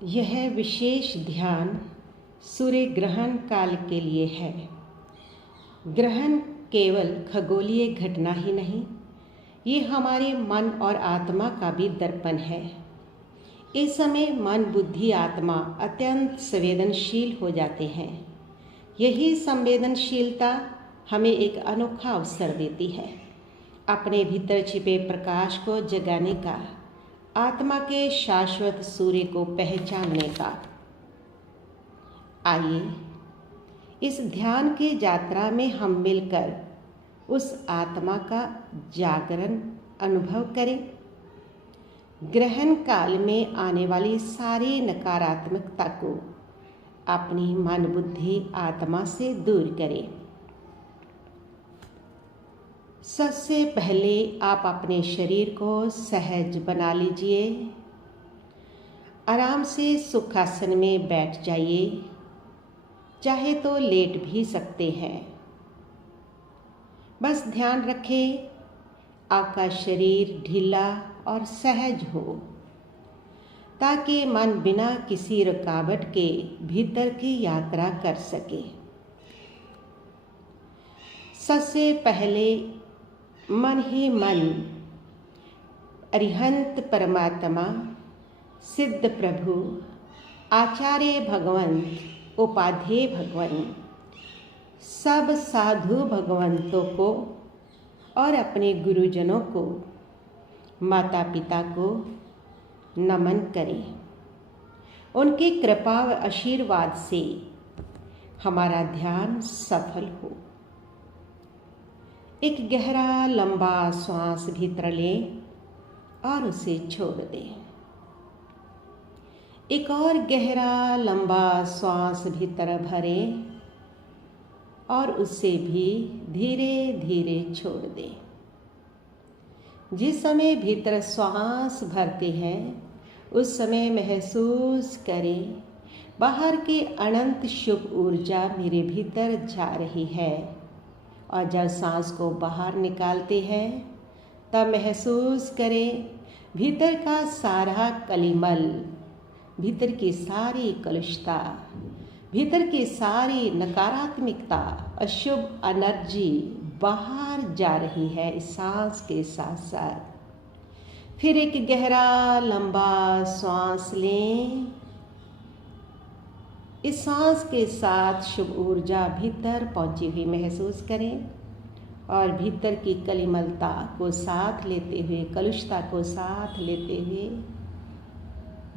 यह विशेष ध्यान सूर्य ग्रहण काल के लिए है। ग्रहण केवल खगोलीय घटना ही नहीं, ये हमारे मन और आत्मा का भी दर्पण है। इस समय मन, बुद्धि, आत्मा अत्यंत संवेदनशील हो जाते हैं। यही संवेदनशीलता हमें एक अनोखा अवसर देती है अपने भीतर छिपे प्रकाश को जगाने का, आत्मा के शाश्वत सूर्य को पहचानने का। आइए इस ध्यान की यात्रा में हम मिलकर उस आत्मा का जागरण अनुभव करें। ग्रहण काल में आने वाली सारी नकारात्मकता को अपनी मन, बुद्धि, आत्मा से दूर करें। सबसे पहले आप अपने शरीर को सहज बना लीजिए। आराम से सुखासन में बैठ जाइए, चाहे तो लेट भी सकते हैं। बस ध्यान रखें आपका शरीर ढीला और सहज हो, ताकि मन बिना किसी रुकावट के भीतर की यात्रा कर सके। सबसे पहले मन ही मन अरिहंत परमात्मा, सिद्ध प्रभु, आचार्य भगवंत, उपाध्याय भगवंत, सब साधु भगवंतों को और अपने गुरुजनों को, माता पिता को नमन करें। उनकी कृपा व आशीर्वाद से हमारा ध्यान सफल हो। एक गहरा लंबा श्वास भीतर लें और उसे छोड़ दें। एक और गहरा लंबा श्वास भीतर भरें और उसे भी धीरे धीरे छोड़ दें। जिस समय भीतर श्वास भरते हैं उस समय महसूस करें बाहर की अनंत शुभ ऊर्जा मेरे भीतर जा रही है, और जब सांस को बाहर निकालते हैं तब महसूस करें भीतर का सारा कलिमल, भीतर की सारी कलुषता, भीतर की सारी नकारात्मकता, अशुभ एनर्जी बाहर जा रही है इस सांस के साथ साथ। फिर एक गहरा लंबा श्वास लें। इस सांस के साथ शुभ ऊर्जा भीतर पहुंची हुई महसूस करें और भीतर की कलिमलता को साथ लेते हुए, कलुषता को साथ लेते हुए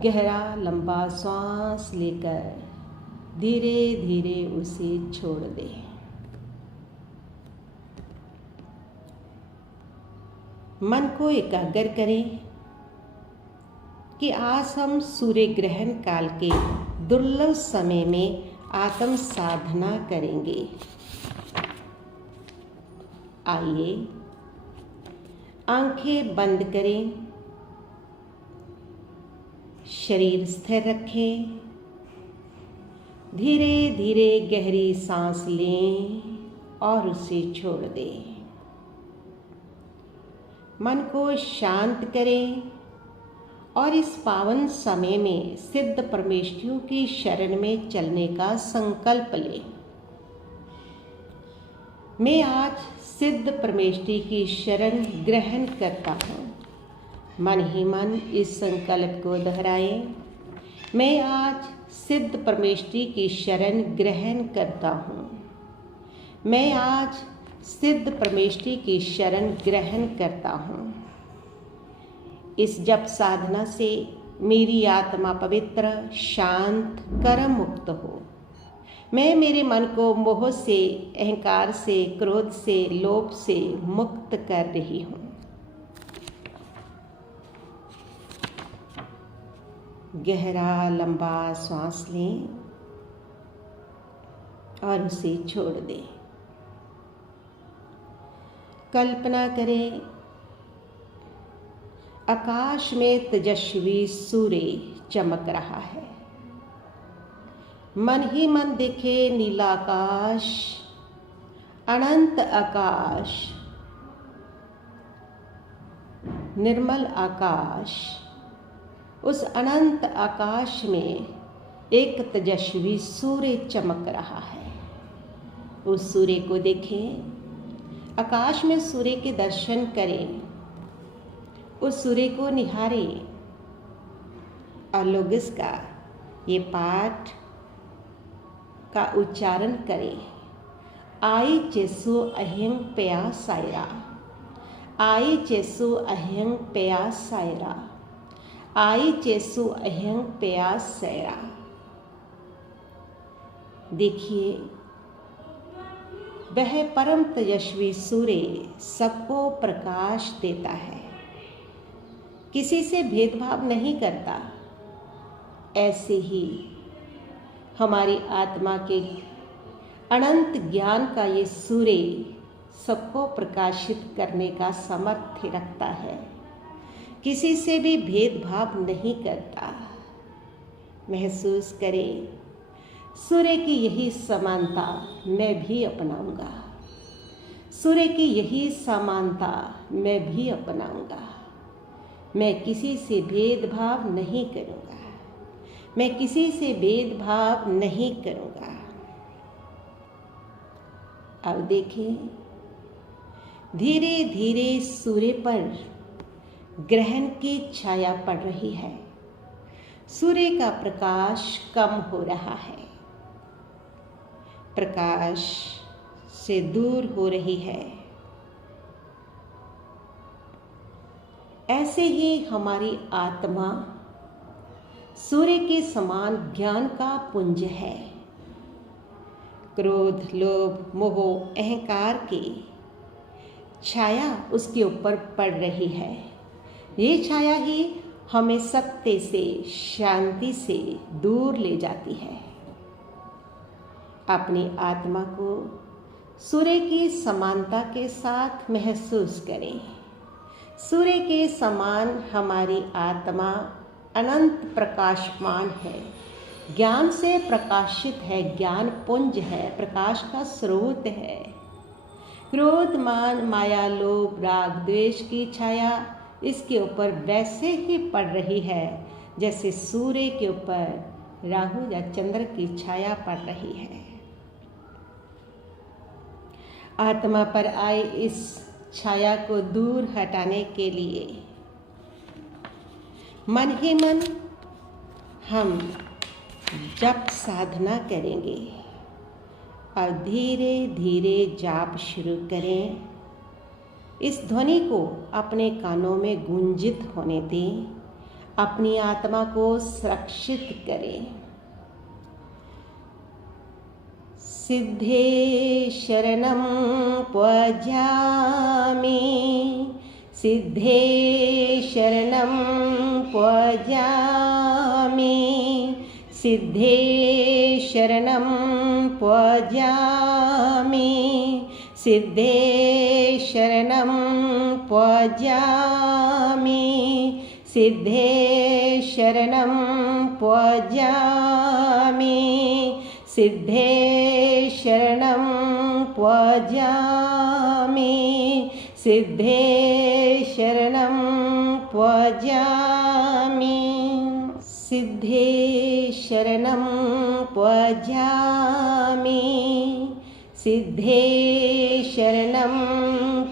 गहरा लंबा श्वास लेकर धीरे धीरे उसे छोड़ दें। मन को एकाग्र करें कि आज हम सूर्य ग्रहण काल के दुर्लभ समय में आत्म साधना करेंगे। आइए आंखें बंद करें, शरीर स्थिर रखें, धीरे धीरे गहरी सांस लें और उसे छोड़ दें। मन को शांत करें और इस पावन समय में सिद्ध परमेश्वरों की शरण में चलने का संकल्प लें। मैं आज सिद्ध परमेश्वरी की शरण ग्रहण करता हूँ। मन ही मन इस संकल्प को दोहराएं। मैं आज सिद्ध परमेश्वरी की शरण ग्रहण करता हूँ। मैं आज सिद्ध परमेश्वरी की शरण ग्रहण करता हूँ। इस जप साधना से मेरी आत्मा पवित्र, शांत, कर्म मुक्त हो। मैं मेरे मन को मोह से, अहंकार से, क्रोध से, लोभ से मुक्त कर रही हूँ। गहरा लंबा श्वास लें और उसे छोड़ दें। कल्पना करें आकाश में तेजस्वी सूर्य चमक रहा है। मन ही मन देखे नीला आकाश, अनंत आकाश, निर्मल आकाश, उस अनंत आकाश में एक तेजस्वी सूर्य चमक रहा है। उस सूर्य को देखें, आकाश में सूर्य के दर्शन करें, उस सूर्य को निहारें और लोगस का ये पाठ का उच्चारण करें। आई जेसु अहं पया सायरा, आई जेसु अहं पया सायरा, आई जेसु अहं पया सायरा। देखिए, वह परम तेजस्वी सूर्य सबको प्रकाश देता है, किसी से भेदभाव नहीं करता। ऐसे ही हमारी आत्मा के अनंत ज्ञान का ये सूर्य सबको प्रकाशित करने का सामर्थ्य रखता है, किसी से भी भेदभाव नहीं करता। महसूस करें, सूर्य की यही समानता मैं भी अपनाऊंगा, सूर्य की यही समानता मैं भी अपनाऊंगा। मैं किसी से भेदभाव नहीं करूंगा, मैं किसी से भेदभाव नहीं करूंगा। अब देखें, धीरे धीरे सूर्य पर ग्रहण की छाया पड़ रही है, सूर्य का प्रकाश कम हो रहा है, प्रकाश से दूर हो रही है। ऐसे ही हमारी आत्मा सूर्य के समान ज्ञान का पुंज है। क्रोध, लोभ, मोह, अहंकार की छाया उसके ऊपर पड़ रही है। ये छाया ही हमें सत्य से, शांति से दूर ले जाती है। अपनी आत्मा को सूर्य की समानता के साथ महसूस करें। सूर्य के समान हमारी आत्मा अनंत प्रकाशमान है, ज्ञान से प्रकाशित है, ज्ञान पुंज है, प्रकाश का स्रोत है। क्रोध, मान, माया, लोभ, राग, द्वेष की छाया इसके ऊपर वैसे ही पड़ रही है जैसे सूर्य के ऊपर राहु या चंद्र की छाया पड़ रही है। आत्मा पर आए इस छाया को दूर हटाने के लिए मन ही मन हम जप साधना करेंगे और धीरे धीरे जाप शुरू करें। इस ध्वनि को अपने कानों में गूंजित होने दें, अपनी आत्मा को सुरक्षित करें। सिद्धे शरणं पजामि, सिद्धे शरणं पजामि, सिद्धे शरणं पजामि, सिद्धे शरणं पजामि, सिद्धे शरणं पजामि, सिद्धे शरणं पजामि, सिद्धे शरणं पजामि, सिद्धे शरणं पजामि, सिद्धे शरणं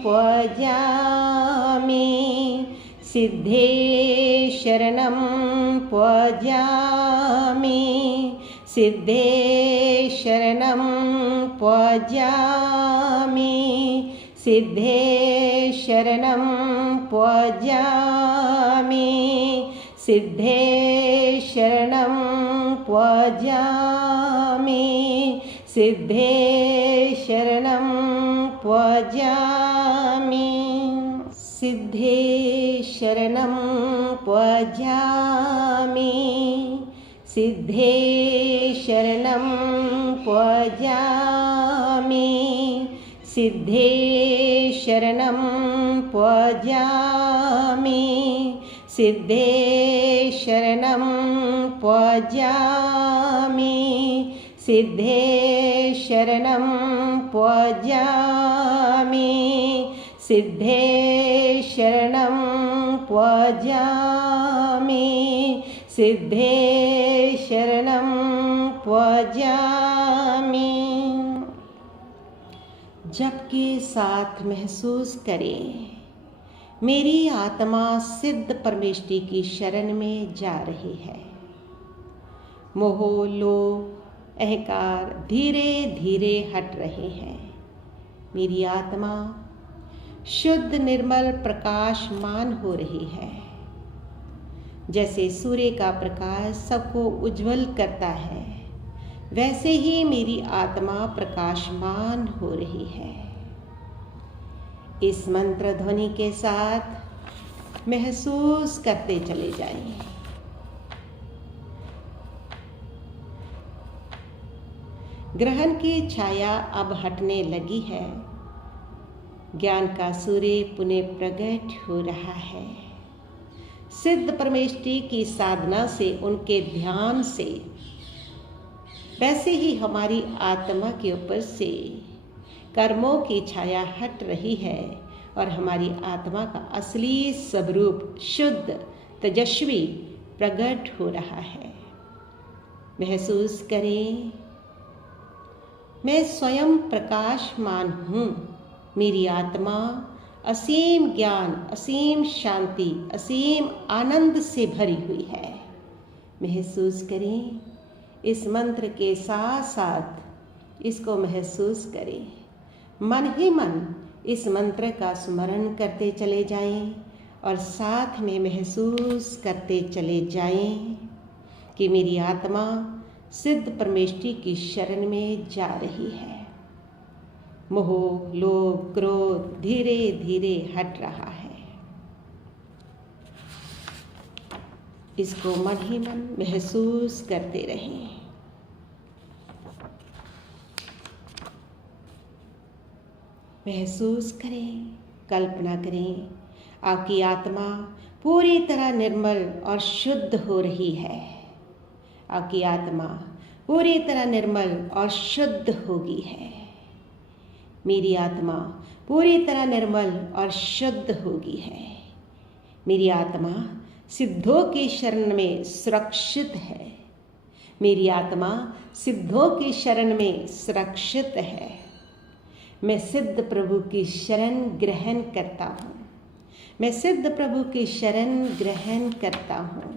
पजामि, सिद्धे शरणं पजामि, सिद्धे शरणं पजामि, सिद्धे शरणं पजामि, सिद्धे शरणं पजामि, सिद्धे शरणं पजामि, सिद्धे शरणं पजामि, सिद्धे शरणं पजामि, सिद्धे शरणं पजामि, सिद्धे शरणं पजामि, सिद्धे शरणं पजामि, सिद्धे शरणं क्वजामि, सिद्धे शरणं क्वजामि। जप के साथ महसूस करें, मेरी आत्मा सिद्ध परमेष्टि की शरण में जा रही है। मोह, लोभ, अहंकार धीरे धीरे हट रहे हैं। मेरी आत्मा शुद्ध निर्मल प्रकाशमान हो रही है। जैसे सूर्य का प्रकाश सबको उज्जवल करता है, वैसे ही मेरी आत्मा प्रकाशमान हो रही है। इस मंत्र ध्वनि के साथ महसूस करते चले जाएं। ग्रहण की छाया अब हटने लगी है। ज्ञान का सूर्य पुनः प्रकट हो रहा है। सिद्ध परमेष्टि की साधना से, उनके ध्यान से, वैसे ही हमारी आत्मा के ऊपर से कर्मों की छाया हट रही है और हमारी आत्मा का असली स्वरूप शुद्ध तेजस्वी प्रकट हो रहा है। महसूस करें, मैं स्वयं प्रकाशमान हूँ। मेरी आत्मा असीम ज्ञान, असीम शांति, असीम आनंद से भरी हुई है। महसूस करें, इस मंत्र के साथ साथ इसको महसूस करें। मन ही मन इस मंत्र का स्मरण करते चले जाएं और साथ में महसूस करते चले जाएं कि मेरी आत्मा सिद्ध परमेष्टि की शरण में जा रही है। मोह, लोभ, क्रोध धीरे धीरे हट रहा है। इसको मन ही मन महसूस करते रहें। महसूस करें, कल्पना करें, आपकी आत्मा पूरी तरह निर्मल और शुद्ध हो रही है। आपकी आत्मा पूरी तरह निर्मल और शुद्ध होगी है। मेरी आत्मा पूरी तरह निर्मल और शुद्ध होगी है। मेरी आत्मा सिद्धों की शरण में सुरक्षित है। मेरी आत्मा सिद्धों की शरण में सुरक्षित है। मैं सिद्ध प्रभु की शरण ग्रहण करता हूँ। मैं सिद्ध प्रभु की शरण ग्रहण करता हूँ।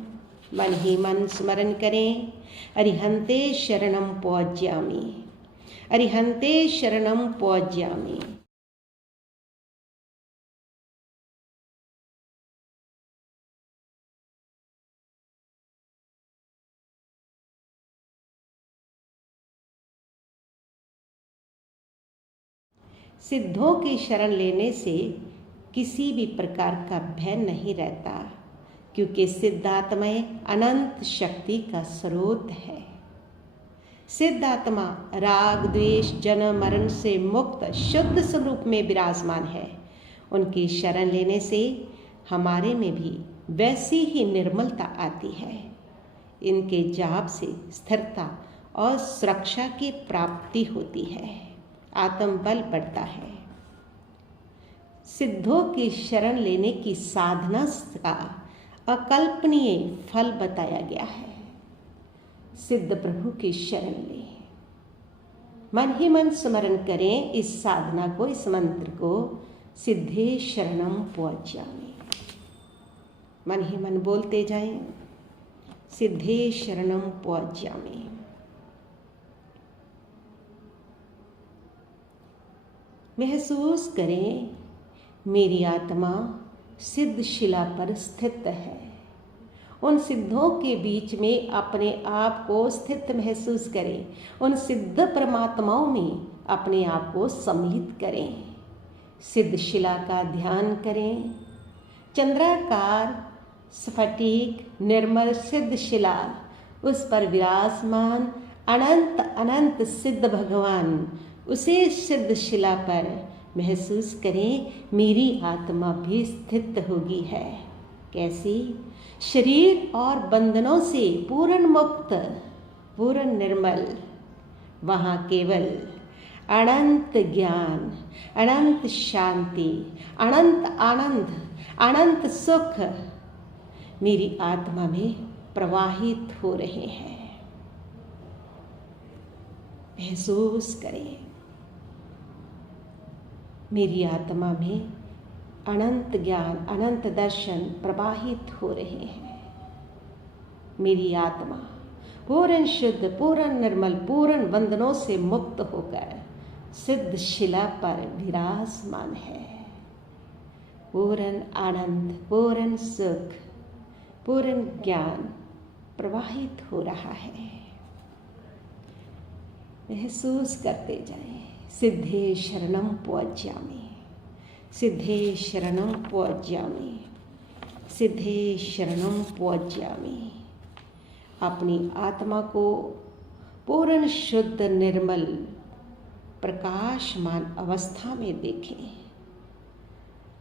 मन ही मन स्मरण करें, अरिहंते शरणं पौज्यामि, अरिहंते शरणं पौज्यामि। सिद्धों की शरण लेने से किसी भी प्रकार का भय नहीं रहता, क्योंकि सिद्धात्माएं अनंत शक्ति का स्रोत है। सिद्धात्मा राग, द्वेष, जन्म मरण से मुक्त शुद्ध स्वरूप में विराजमान है। उनकी शरण लेने से हमारे में भी वैसी ही निर्मलता आती है। इनके जाप से स्थिरता और सुरक्षा की प्राप्ति होती है। आत्मबल बढ़ता है। सिद्धों की शरण लेने की साधना का अकल्पनीय फल बताया गया है। सिद्ध प्रभु की शरण लें। मन ही मन स्मरण करें इस साधना को, इस मंत्र को, सिद्धे शरणं पौज्यामि। मन ही मन बोलते जाएं, सिद्धे शरणं पौज्यामि। महसूस करें, मेरी आत्मा सिद्ध शिला पर स्थित है। उन सिद्धों के बीच में अपने आप को स्थित महसूस करें। उन सिद्ध परमात्माओं में अपने आप को सम्मिलित करें। सिद्ध शिला का ध्यान करें। चंद्राकार स्फटिक निर्मल सिद्ध शिला, उस पर विराजमान अनंत अनंत सिद्ध भगवान, उसे सिद्ध शिला पर महसूस करें, मेरी आत्मा भी स्थित होगी है। कैसी? शरीर और बंधनों से पूर्ण मुक्त, पूर्ण निर्मल। वहाँ केवल अनंत ज्ञान, अनंत शांति, अनंत आनंद, अनंत सुख मेरी आत्मा में प्रवाहित हो रहे हैं। महसूस करें, मेरी आत्मा में अनंत ज्ञान, अनंत दर्शन प्रवाहित हो रहे हैं। मेरी आत्मा पूर्ण शुद्ध, पूर्ण निर्मल, पूर्ण बंधनों से मुक्त होकर सिद्ध शिला पर विराजमान है। पूर्ण आनंद, पूर्ण सुख, पूर्ण ज्ञान प्रवाहित हो रहा है। महसूस करते जाएं, सिद्धे शरणम पहुंचामी, सिद्धे शरणम पहुंचामी, सिद्धे शरणम पहुंचामी। अपनी आत्मा को पूर्ण शुद्ध निर्मल प्रकाशमान अवस्था में देखें।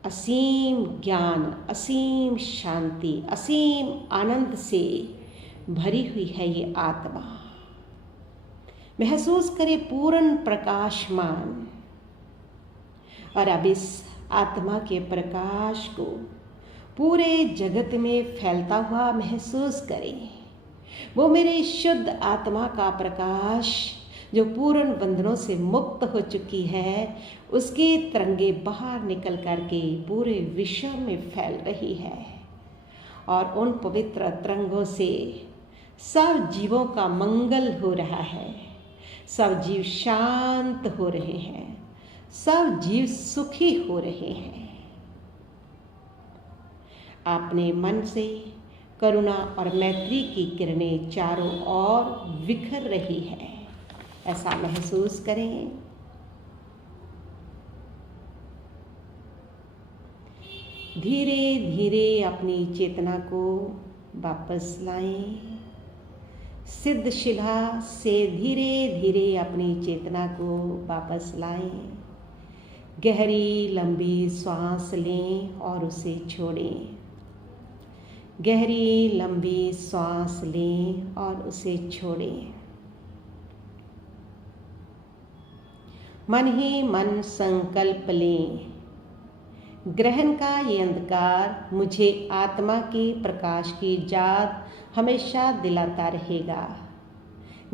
असीम ज्ञान, असीम शांति, असीम आनंद से भरी हुई है ये आत्मा। महसूस करें पूर्ण प्रकाशमान। और अब इस आत्मा के प्रकाश को पूरे जगत में फैलता हुआ महसूस करें। वो मेरे शुद्ध आत्मा का प्रकाश जो पूर्ण बंधनों से मुक्त हो चुकी है, उसके तरंगे बाहर निकल करके पूरे विश्व में फैल रही है। और उन पवित्र तरंगों से सब जीवों का मंगल हो रहा है। सब जीव शांत हो रहे हैं, सब जीव सुखी हो रहे हैं। अपने मन से करुणा और मैत्री की किरणें चारों ओर बिखर रही है, ऐसा महसूस करें। धीरे धीरे अपनी चेतना को वापस लाएं। सिद्ध शिला से धीरे धीरे अपनी चेतना को वापस लाएं। गहरी लंबी सांस लें और उसे छोड़ें। गहरी लंबी सांस लें और उसे छोड़ें। मन ही मन संकल्प लें, ग्रहण का ये अंधकार मुझे आत्मा के प्रकाश की याद हमेशा दिलाता रहेगा।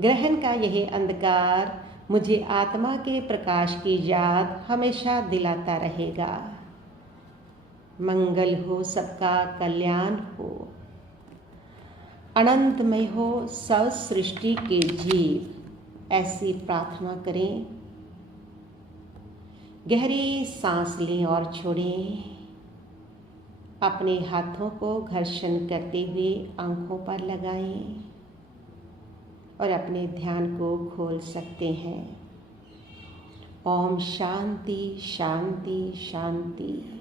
ग्रहण का यह अंधकार मुझे आत्मा के प्रकाश की याद हमेशा दिलाता रहेगा। मंगल हो, सबका कल्याण हो, अनंतमय हो सब सृष्टि के जीव, ऐसी प्रार्थना करें। गहरी सांस लें और छोड़ें। अपने हाथों को घर्षण करते हुए आंखों पर लगाएं और अपने ध्यान को खोल सकते हैं। ओम शांति शांति शांति।